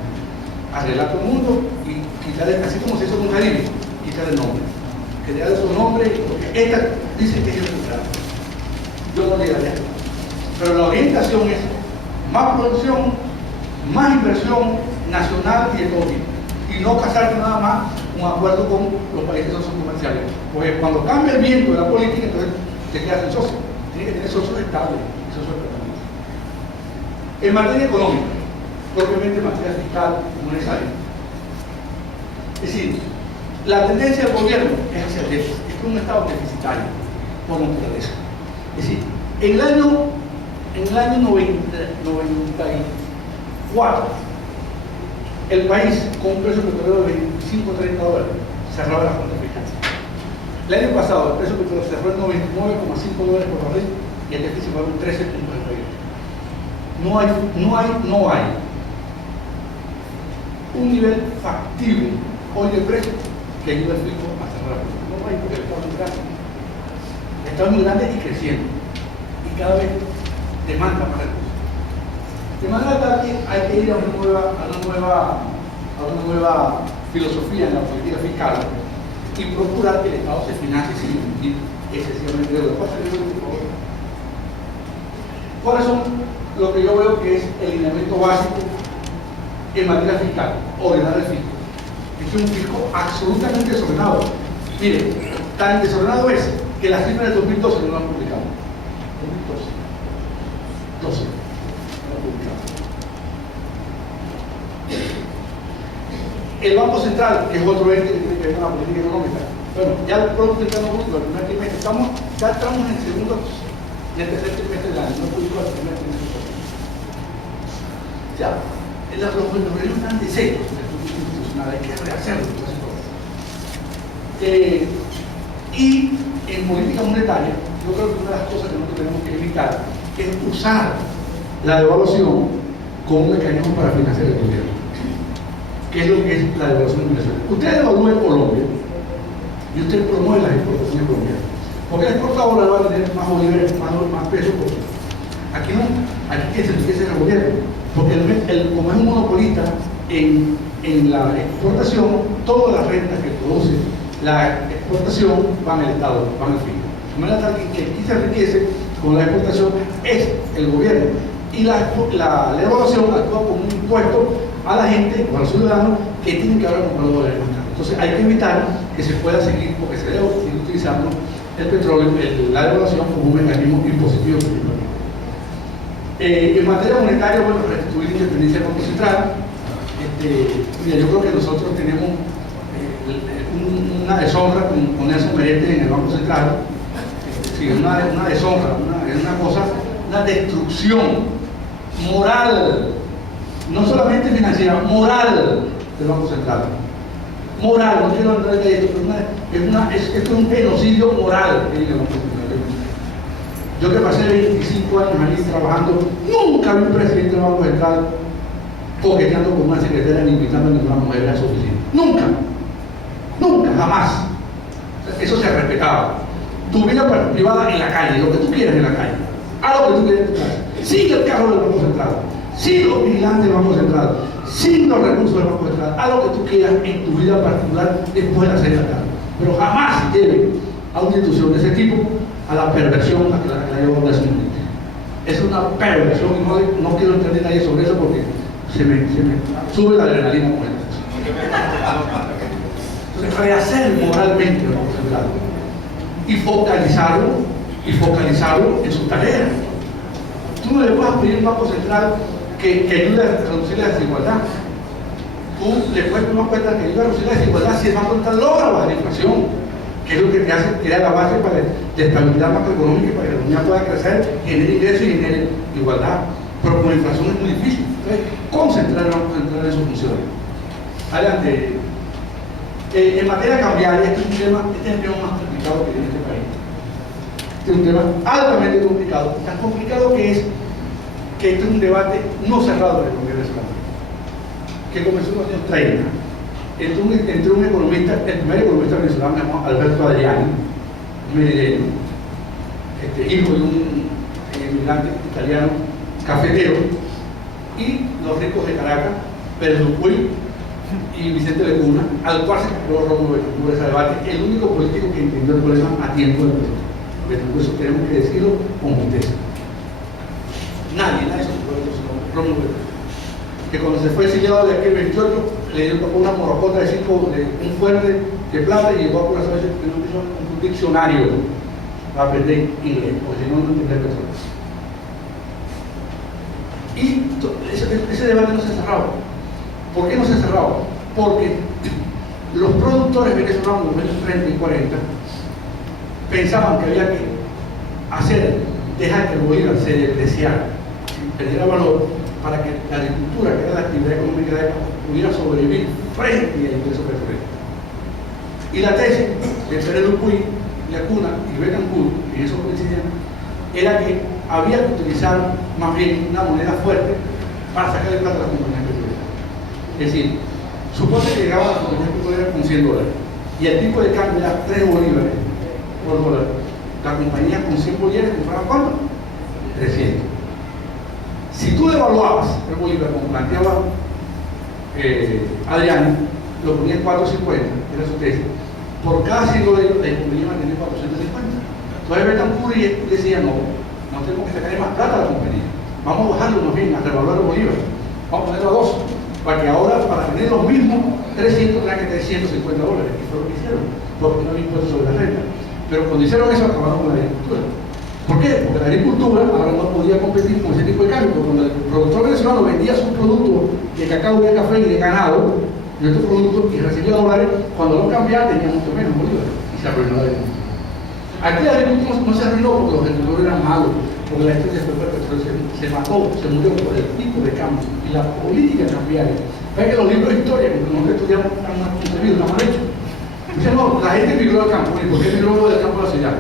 Arreglar todo el mundo y quitarle, así como se hizo con Caribe, quitarle el nombre. Crear su nombre, porque esta dice que es registrada. Yo no llegaría. Pero la orientación es más producción, más inversión nacional y de todo tipo. Y no casarte nada más un acuerdo con los países socios comerciales. Porque cuando cambia el viento de la política, entonces te quedas sin socio. Tienes que tener socios estables y socios permanentes. En materia económica, propiamente en materia fiscal monetaria. Es decir, la tendencia del gobierno es hacia el déficit. Es un estado deficitario por naturaleza. Es decir, en el año 94, el país con un precio petrolero de $25-30 cerraba la cuenta fiscal. El año pasado el precio petrolero cerró en $99,5 por barril y el déficit fue en 13,38. No hay un nivel factible hoy de precio que ayude al fisco a cerrar la cuenta. No hay, porque el Estado es muy grande. El Estado es muy grande y creciendo. Y cada vez demanda más recursos. De manera tal que hay que ir a una nueva filosofía en la política fiscal y procurar que el Estado se financie sin emitir excesivamente deuda. ¿Cuáles son lo que yo veo que es el lineamiento básico en materia fiscal? Ordenar el fisco. Es un fisco absolutamente desordenado. Mire, tan desordenado es que las cifras del 2012 no lo han publicado. 2012. El Banco Central, que es otro ente que tiene que ver con la política económica. Bueno, ya el Producto Interno Bruto del primer trimestre, ya estamos en el tercer trimestre del año, no publicó el primer trimestre. O sea, los organismos están de serio en el Producto Institucional, hay que rehacerlo. Y en política monetaria, yo creo que una de las cosas que nosotros tenemos que evitar es usar la devaluación como un mecanismo para financiar el gobierno. ¿Qué es lo que es la devaluación de Venezuela? Usted devalúa en Colombia y usted promueve las exportaciones colombianas. Porque la exportadora va a tener más bolívares, más peso. Aquí no, aquí que se enriquece el gobierno. Porque como es un monopolista en la exportación, todas las rentas que produce la exportación van al Estado, van al fisco. De manera tal que aquí se enriquece con la exportación es el gobierno. Y la devaluación actúa como un impuesto a la gente, a los ciudadanos, que tienen que ahora comprar dólares más caros. Entonces hay que evitar que se pueda seguir, porque se debe seguir utilizando el petróleo, la devaluación como un mecanismo impositivo. En materia monetaria, bueno, restituir la independencia del Banco Central. Mira, yo creo que nosotros tenemos una deshonra con Nelson Merete en el Banco Central. Sí, una deshonra, una destrucción moral, no solamente financiera, moral del Banco Central. Moral, no quiero entrar en esto, pero esto es un genocidio moral en el Banco Central. Yo que pasé 25 años allí trabajando, nunca vi un presidente del Banco Central coqueteando con una secretaria ni invitando a ninguna mujer a su oficina. Nunca, nunca, jamás. Eso se respetaba. Tu vida privada en la calle, lo que tú quieras en la calle, haz lo que tú quieras en tu casa. Sin el carro del Banco Central, sin los vigilantes del Banco Central, sin los recursos del Banco Central, haz lo que tú quieras en tu vida particular después de hacer la cara. Pero jamás lleve a una institución de ese tipo a la perversión a que la llevó a la señorita. Es una perversión y no quiero entender nadie sobre eso porque se me sube la adrenalina con eso. Entonces, rehacer moralmente el Banco Central y focalizarlo en su tarea. Tú no le puedes pedir a un Banco Central que ayude a reducir la desigualdad. Tú le puedes tomar cuenta que ayuda a reducir la desigualdad si el Banco Central logra bajar la inflación, que es lo que te hace crear la base de estabilidad macroeconómica para que la economía pueda crecer, genere ingresos y genere igualdad. Pero con la inflación es muy difícil. Entonces, concentrar el Banco Central en sus funciones. Adelante. En materia cambiaria, este es el tema más complicado que tiene este país. Este es un tema altamente complicado, tan complicado que este es un debate no cerrado en el Congreso venezolano, que comenzó en los años 30. Entre un economista, el primer economista venezolano se llama Alberto Adriani, medellino, hijo de un inmigrante italiano cafetero, y los ricos de Caracas, Pérez Dupuy y Vicente Lecuna, al cual se creó Rómulo Betancourt ese debate, el único político que entendió el problema a tiempo del proceso. Eso tenemos que decirlo con justeza. Nadie se puede decir sino Rómulo Betancourt, que cuando se fue exiliado de aquí el 28 le dio una morocota de un fuerte de plata y llegó a Curazao un diccionario para aprender inglés, porque si no, no entendía el petróleo. Y ese debate no se cerraba. ¿Por qué no se cerraba? Porque los productores venezolanos de los años 30 y 40 pensaban que había que dejar que el Bolívar se depreciara, perdiera valor, para que la agricultura, que era la actividad económica de la época, pudiera sobrevivir frente al ingreso petrolero. Y la tesis de Pérez Dupuy, Lecuna y Betancourt, y eso coincidían, era que había que utilizar más bien una moneda fuerte para sacar el plata a las compañías petroleras. Es decir, supone que llegaban a las compañías petroleras con $100 y el tipo de cambio era 3 bolívares por dólar. La compañía con 100 bolívares compraba ¿cuánto? 300. Si tú devaluabas el bolívar, como planteaba Adrián, lo ponía en 450, era su tesis. Por cada $100 la compañía va a tener 450. Entonces Betancourt decía, no tenemos que sacarle más plata a la compañía. Vamos a bajarlo más bien, a revaluar el bolívar. Vamos a ponerlo a 2, para que ahora, para tener los mismos 300, tengan que tener $150, que fue lo que hicieron, porque no había impuesto sobre la renta. Pero cuando hicieron eso, acabaron con la agricultura. ¿Por qué? Porque la agricultura ahora no podía competir con ese tipo de cambio. Cuando el productor venezolano vendía sus productos de cacao, de café y de ganado, y otros productos, y recibía dólares, cuando lo cambiaba tenía mucho menos bolívares y se arruinó la agricultura. Aquí la agricultura no se arruinó porque los agricultores eran malos, porque la gente se mató, se murió por el tipo de cambio y la política cambiaria. Ven que los libros de historia, porque nosotros estudiamos tan mal concebido, tan mal hecho. Dicen, no, la gente migró al campo. ¿Y por qué migró del campo a la ciudad?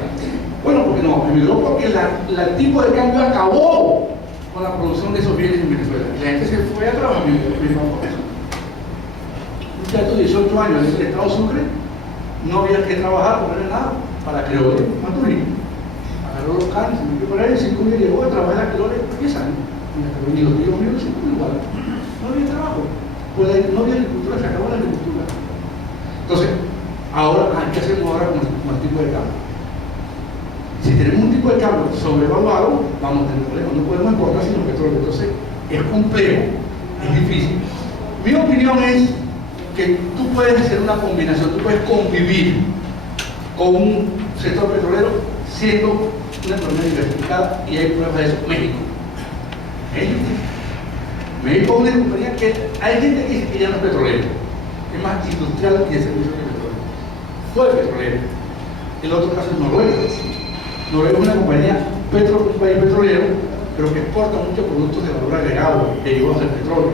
Bueno, porque no, emigró porque el tipo de cambio acabó con la producción de esos bienes en Venezuela. La gente se fue a trabajar en eso. Un muchacho de 18 años en el estado Sucre no había que trabajar, no era nada, para Creole, Maturín. Agarró los canes, se metió por ahí, 5 días llegó a trabajar a Creole 10 años. Y los tíos míos 5 igual. No había trabajo, pues no había agricultura, se acabó la agricultura. Entonces, ahora, ¿qué hacemos ahora con el tipo de cambio? Si tenemos un tipo de cambio sobrevaluado, vamos a tener problemas. No podemos importar sin los petróleos. Entonces, es complejo, es difícil. Mi opinión es que tú puedes hacer una combinación, tú puedes convivir con un sector petrolero siendo una economía diversificada, y hay pruebas de eso. México es una compañía que hay gente que dice que ya no es petrolero, es más industrial y de servicios que petrolero. Fue petrolero. El otro caso es Noruega. Noruega es una compañía, un país petrolero, pero que exporta muchos productos de valor agregado, derivados del petróleo.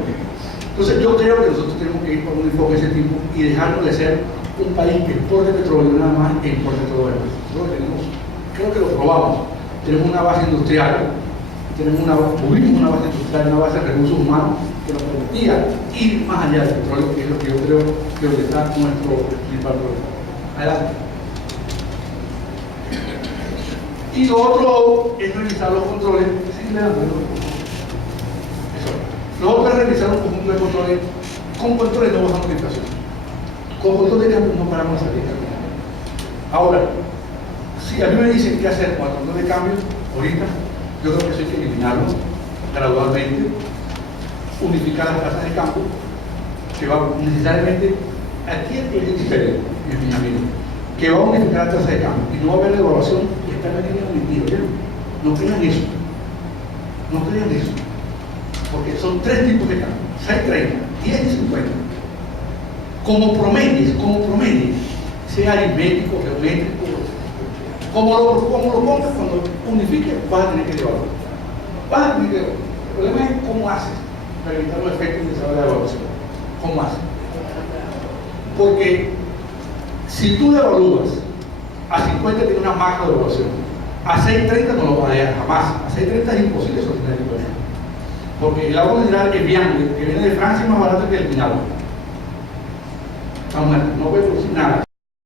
Entonces yo creo que nosotros tenemos que ir por un enfoque de ese tipo y dejarnos de ser un país que exporte petróleo nada más que importe todo el resto. Nosotros tenemos, creo que lo probamos, tenemos una base industrial, tuvimos una base industrial, una base de recursos humanos que nos permitía ir más allá del petróleo, que es lo que yo creo que está nuestro principal problema. Adelante. Y lo otro es revisar los controles. Lo otro es revisar un conjunto de controles. Con controles no bajamos la inflación. Con controles no paramos la salida. Ahora, si a mí me dicen qué hacer con el control de cambio, ahorita, yo creo que eso hay que eliminarlo gradualmente, unificar las tasas de cambio, que va necesariamente, aquí el proyecto diferente, mis amigos, que va a unificar las tasas de cambio y no va a haber devaluación y está vendiendo mentira. No crean eso. No crean eso. Porque son tres tipos de cambio: 6.30, 10 y 50. Como promedio, sea aritmético, geométrico, como lo pongas, cuando unifiques, vas a tener que devaluar. Vas a tener que devaluar. El problema es cómo haces para evitar los efectos de la devaluación. ¿Cómo haces? Porque si tú devalúas a 50, tiene una macro devaluación. A 6.30 no lo vas a dejar jamás. A 6.30 es imposible sostener el inflación. Porque el agua mineral que viene de Francia es más barato que el minado. No puede producir nada.